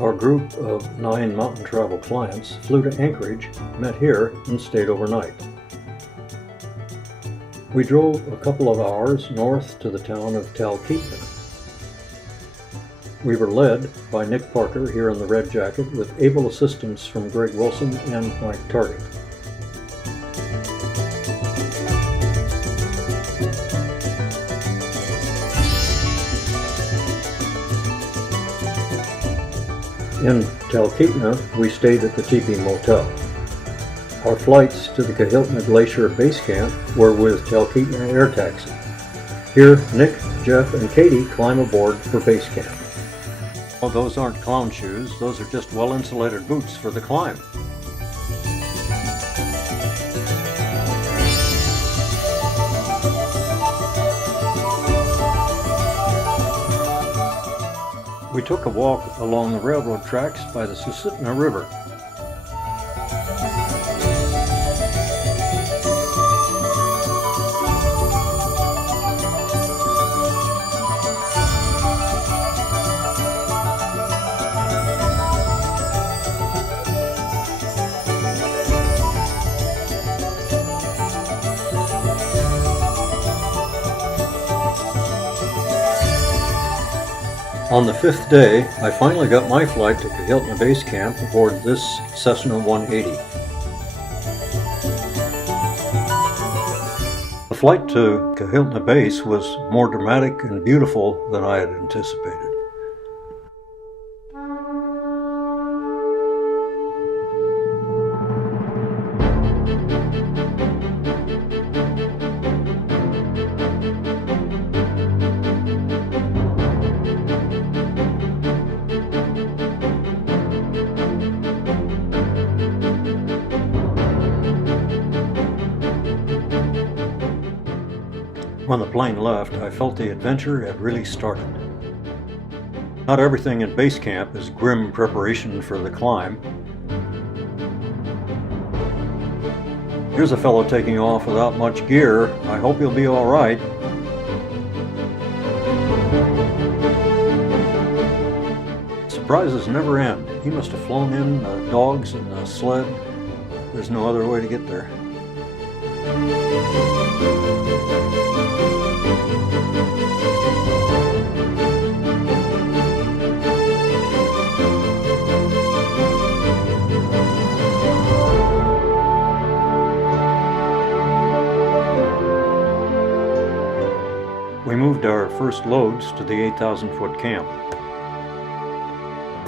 Our group of 9 mountain travel clients flew to Anchorage, met here, and stayed overnight. We drove a couple of hours north to the town of Talkeetna. We were led by Nick Parker here in the red jacket with able assistance from Greg Wilson and Mike Target. In Talkeetna, we stayed at the Teepee Motel. Our flights to the Kahiltna Glacier Base Camp were with Talkeetna Air Taxi. Here, Nick, Jeff, and Katie climb aboard for base camp. Oh, those aren't clown shoes. Those are just well-insulated boots for the climb. We took a walk along the railroad tracks by the Susitna River. On the 5th day, I finally got my flight to Kahiltna Base Camp aboard this Cessna 180. The flight to Kahiltna Base was more dramatic and beautiful than I had anticipated. When the plane left, I felt the adventure had really started. Not everything in base camp is grim preparation for the climb. Here's a fellow taking off without much gear. I hope he'll be all right. Surprises never end. He must have flown in the dogs and the sled. There's no other way to get there. We moved our first loads to the 8,000-foot camp.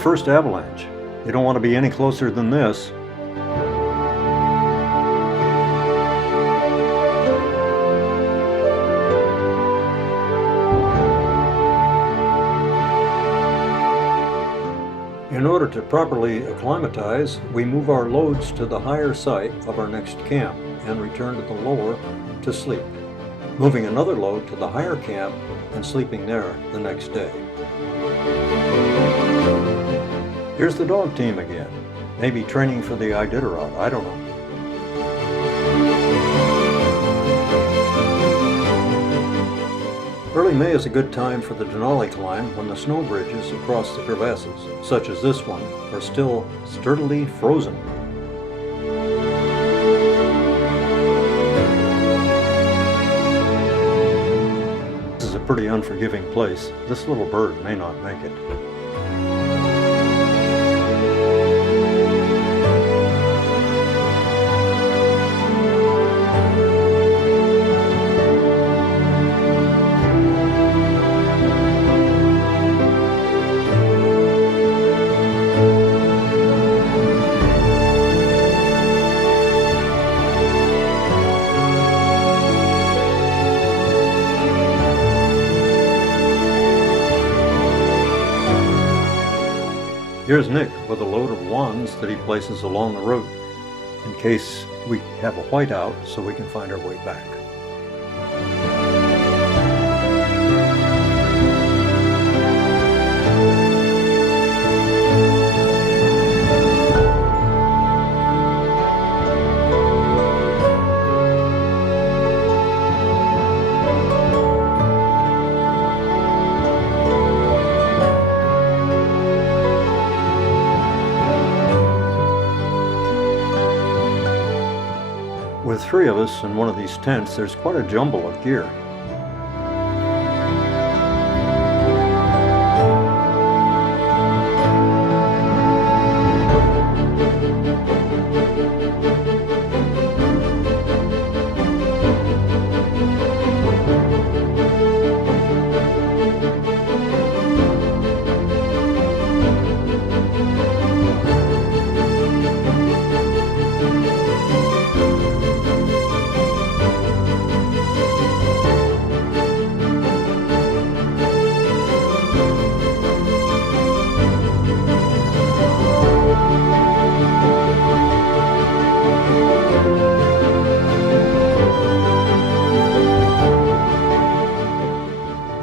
First avalanche. You don't want to be any closer than this. In order to properly acclimatize, we move our loads to the higher site of our next camp and return to the lower to sleep, moving another load to the higher camp and sleeping there the next day. Here's the dog team again, maybe training for the Iditarod, I don't know. Early May is a good time for the Denali climb when the snow bridges across the crevasses, such as this one, are still sturdily frozen. This is a pretty unforgiving place. This little bird may not make it. Here's Nick with a load of wands that he places along the route in case we have a whiteout so we can find our way back. three of us in one of these tents, there's quite a jumble of gear.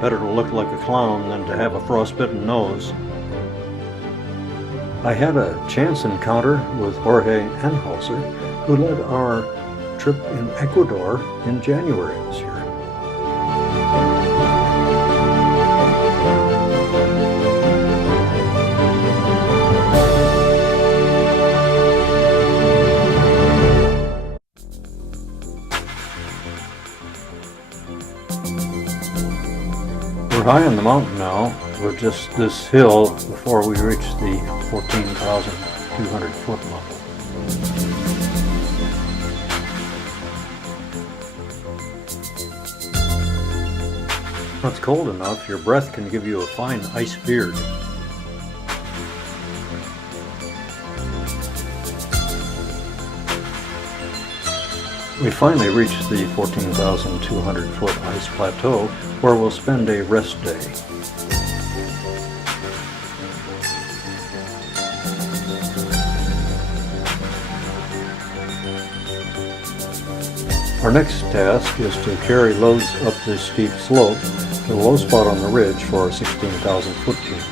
Better to look like a clown than to have a frostbitten nose. I had a chance encounter with Jorge Anhauser, who led our trip in Ecuador in January this year. We're high on the mountain now. We're just this hill before we reach the 14,200 foot level. When it's cold enough, your breath can give you a fine ice beard. We finally reached the 14,200 foot ice plateau, where we'll spend a rest day. Our next task is to carry loads up this steep slope to the low spot on the ridge for our 16,000 foot camp.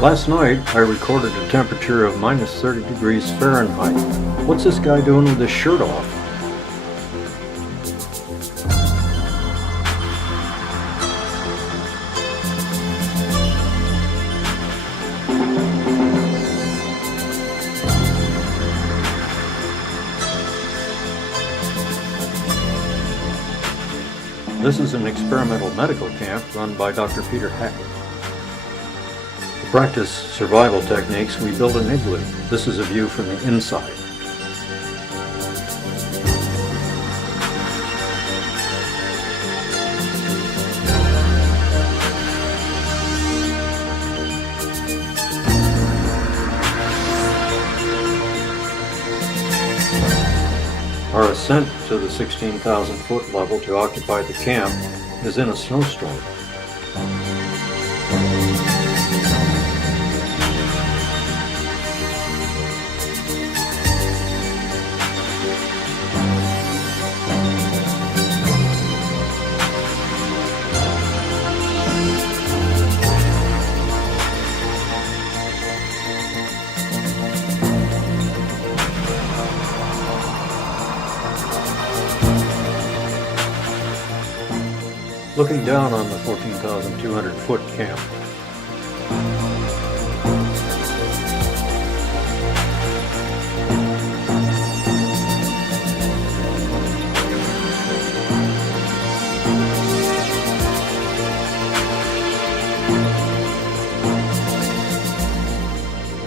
Last night I recorded a temperature of minus 30 degrees Fahrenheit. What's this guy doing with his shirt off? This is an experimental medical camp run by Dr. Peter Hackett. To practice survival techniques, we built an igloo. This is a view from the inside. Our ascent to the 16,000 foot level to occupy the camp is in a snowstorm. Looking down on the 14,200 foot camp.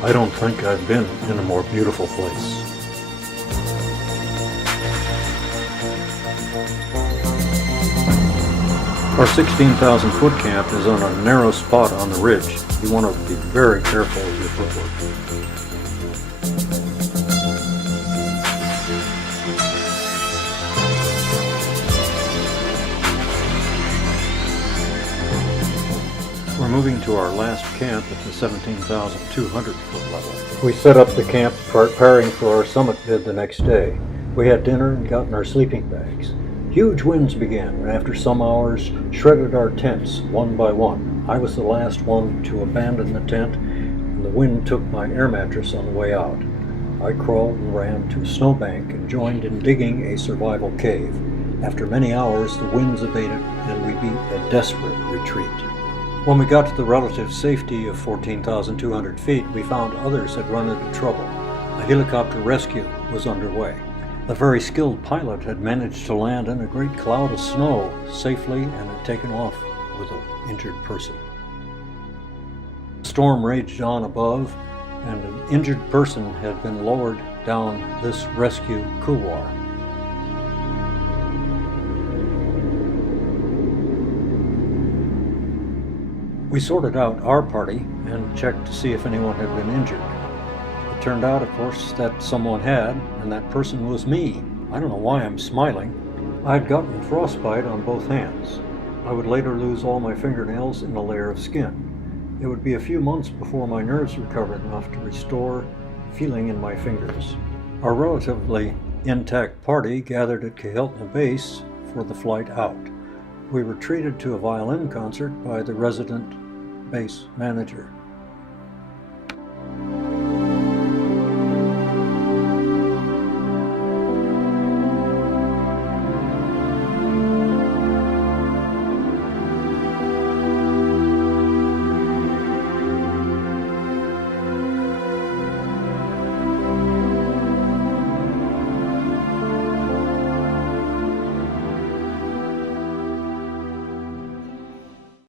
I don't think I've been in a more beautiful place. Our 16,000 foot camp is on a narrow spot on the ridge. You want to be very careful of your footwork. We're moving to our last camp at the 17,200 foot level. We set up the camp preparing for our summit bid the next day. We had dinner and got in our sleeping bags. Huge winds began, and after some hours, shredded our tents one by one. I was the last one to abandon the tent, and the wind took my air mattress on the way out. I crawled and ran to a snowbank and joined in digging a survival cave. After many hours, the winds abated, and we beat a desperate retreat. When we got to the relative safety of 14,200 feet, we found others had run into trouble. I helicopter rescue was underway. The very skilled pilot had managed to land in a great cloud of snow safely and had taken off with an injured person. The storm raged on above, and an injured person had been lowered down this rescue couloir. We sorted out our party and checked to see if anyone had been injured. It turned out, of course, that someone had, and that person was me. I don't know why I'm smiling. I had gotten frostbite on both hands. I would later lose all my fingernails in a layer of skin. It would be a few months before my nerves recovered enough to restore feeling in my fingers. Our relatively intact party gathered at Kahiltna Base for the flight out. We were treated to a violin concert by the resident base manager.